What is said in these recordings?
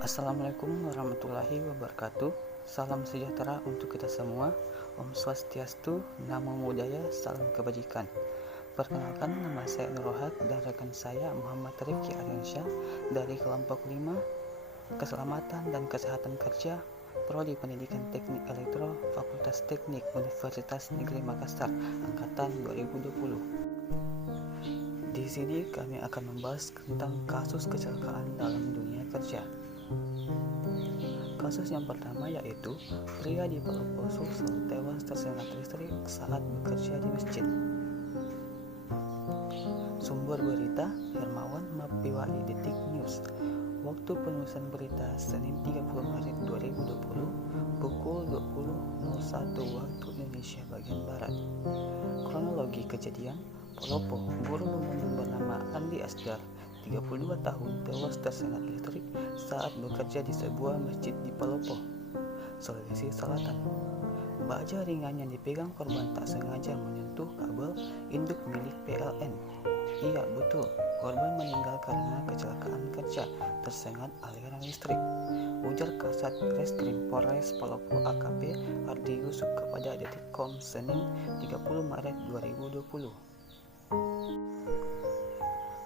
Assalamualaikum warahmatullahi wabarakatuh. Salam sejahtera untuk kita semua. Om Swastiastu, Namo Buddhaya, salam kebajikan. Perkenalkan, nama saya Nurrohat dan rekan saya Muhammad Rifki Aryansyah dari kelompok 5 Keselamatan dan Kesehatan Kerja, Prodi Pendidikan Teknik Elektro, Fakultas Teknik Universitas Negeri Makassar, angkatan 2020. Di sini kami akan membahas tentang kasus kecelakaan dalam dunia kerja. Kasus yang pertama yaitu pria di Palopo Sulsel tewas tersengat listrik saat bekerja di masjid. Sumber berita Hermawan Mapiwai Detik News. Waktu penulisan berita Senin 30 Maret 2020 pukul 20.01 waktu Indonesia bagian Barat. Kronologi kejadian: Palopo, buruh bangunan bernama Andi Asdar, 32 tahun, tewas tersengat listrik saat bekerja di sebuah masjid di Palopo, Sulawesi Selatan. Baja ringan yang dipegang korban tak sengaja menyentuh kabel induk milik PLN. Iya, betul, korban meninggal karena kecelakaan kerja tersengat aliran listrik, ujar Kasat Reskrim Polres Palopo AKP Ardi Yusuf kepada Detikcom Senin 30 Maret 2020.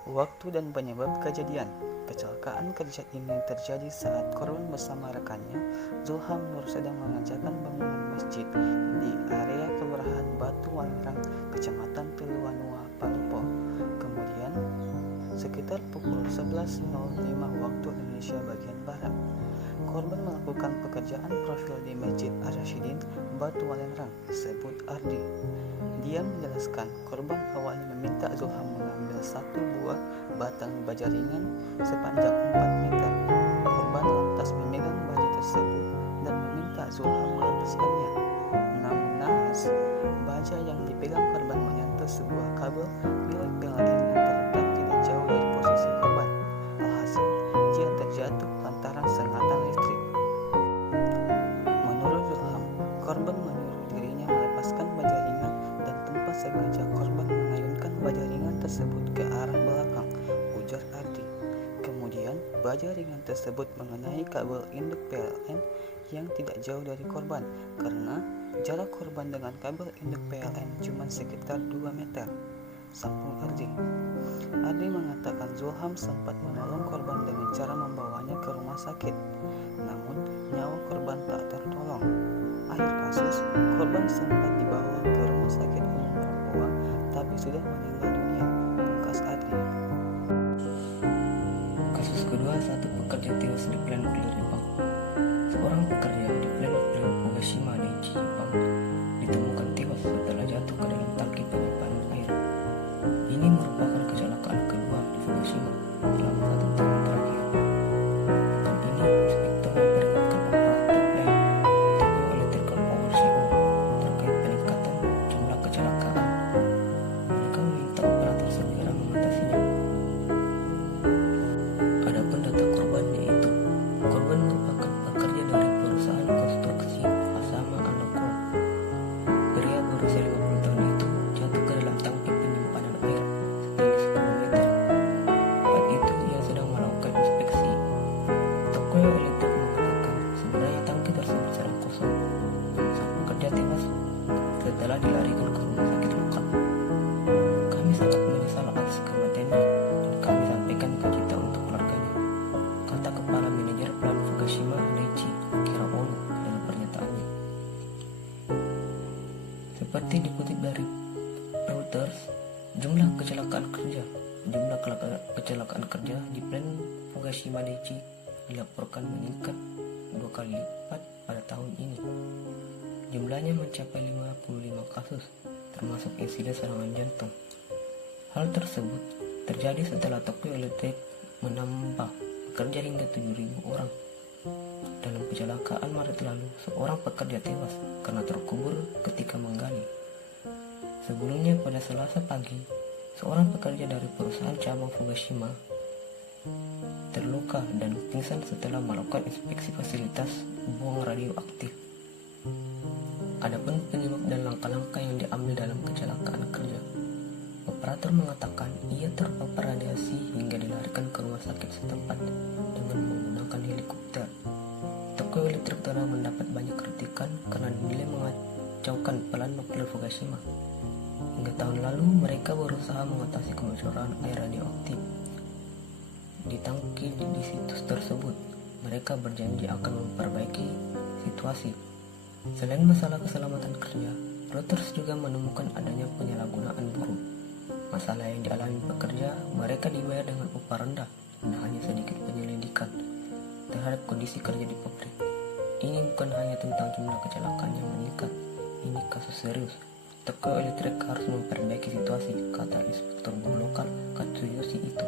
Waktu dan penyebab kejadian: kecelakaan kerja ini terjadi saat korban bersama rekannya Zulham Nur sedang mengerjakan bangunan masjid di area Kelurahan Batu Walirang, Kecamatan Tiluanua, Palopo. Kemudian, sekitar pukul 11.05 waktu Indonesia bagian Barat, korban melakukan pekerjaan profil di Masjid Ar-Rasyidin, Batu Walirang, sebut Ardi. Dia menjelaskan korban awalnya meminta Zulham mengambil satu buah batang baja ringan sepanjang 4 meter. Korban lantas memegang baja tersebut dan meminta Zulham melepaskannya. Namun nahas, baja yang dipegang korban menyentuh sebuah kabel milik PLN yang terletak tidak jauh dari posisi korban. Alhasil, dia terjatuh lantaran sengatan listrik. Menurut Zulham, korban menyuruh dirinya melepaskan baja ringan dan tanpa sengaja korban mengayunkan baja ringan tersebut ke arah belakang, ujar Ardi. Kemudian, baja ringan tersebut mengenai kabel induk PLN yang tidak jauh dari korban karena jarak korban dengan kabel induk PLN cuma sekitar 2 meter, sambung Ardi. Ardi mengatakan Zulham sempat menolong korban dengan cara membawanya ke rumah sakit, namun nyawa korban tak tertolong. Akhir kasus, korban sempat dibawa ke rumah sakit umum Papua tapi sudah meninggal dunia, pungkas Ardi. Kasus kedua, satu pekerja tewas di plant nuklir Jepang. Seorang pekerja di plant nuklir Fukushima Daiichi, Jepang, ditemukan tewas setelah jatuh ke dalam tangki penyimpanan air. Ini merupakan kecelakaan kedua di Fukushima dalam 1 tahun terakhir. Dan ini inspektor memperingatkan operator plant Tokyo Electrical Power Co. terkait peningkatan jumlah kecelakaan. Mereka meminta operator segera mengatasinya. Adapun data korban, yaitu korban merupakan pekerja dari perusahaan konstruksi Asama Anoko. Pria berusia 50 tahun itu jatuh ke dalam tangki penyimpanan air setinggi 10 meter. Saat itu ia sedang melakukan inspeksi. Tokyo Electric mengatakan sebenarnya tangki tersebut sedang kosong. Sang pekerja tewas setelah dilarikan ke rumah sakit lokal. Kami sangat menyesal atas kematiannya dan kami sampaikan duka untuk keluarganya, kata Kepala Manajer Plant Fukushima Daiichi Akira Ono dalam pernyataannya. Seperti dikutip dari Reuters, jumlah kecelakaan kerja di plant Fukushima Daiichi dilaporkan meningkat 2 kali lipat pada tahun ini. Jumlahnya mencapai 55 kasus, termasuk insiden serangan jantung. Hal tersebut terjadi setelah Tokyo Electric menambah pekerja hingga 7.000 orang. Dalam kecelakaan Maret lalu, seorang pekerja tewas karena terkubur ketika menggali. Sebelumnya pada Selasa pagi, seorang pekerja dari perusahaan cabang Fukushima terluka dan pingsan setelah melakukan inspeksi fasilitas buang radioaktif. Adapun penyebab dan langkah-langkah yang diambil dalam kecelakaan kerja, Operator mengatakan ia terpapar radiasi hingga dilarikan ke rumah sakit setempat dengan menggunakan helikopter. Tokyo Electric telah mendapat banyak kritikan karena dinilai mengacaukan pelan nuklir Fukushima. Hingga tahun lalu, mereka berusaha mengatasi kebocoran air radioaktif di tangki di situs tersebut. Mereka berjanji akan memperbaiki situasi. Selain masalah keselamatan kerja, Reuters juga menemukan adanya penyalahgunaan buruh. Masalah yang dialami pekerja, mereka dibayar dengan upah rendah dan hanya sedikit penyelidikan terhadap kondisi kerja di pabrik. Ini bukan hanya tentang jumlah kecelakaan yang meningkat, ini kasus serius. Tokyo Electric harus memperbaiki situasi, kata Inspektur Buruh Lokal Katsuyoshi Ito.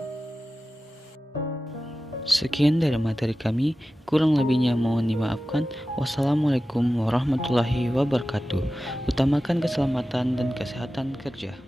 Sekian dari materi kami, kurang lebihnya mohon dimaafkan. Wassalamualaikum warahmatullahi wabarakatuh. Utamakan keselamatan dan kesehatan kerja.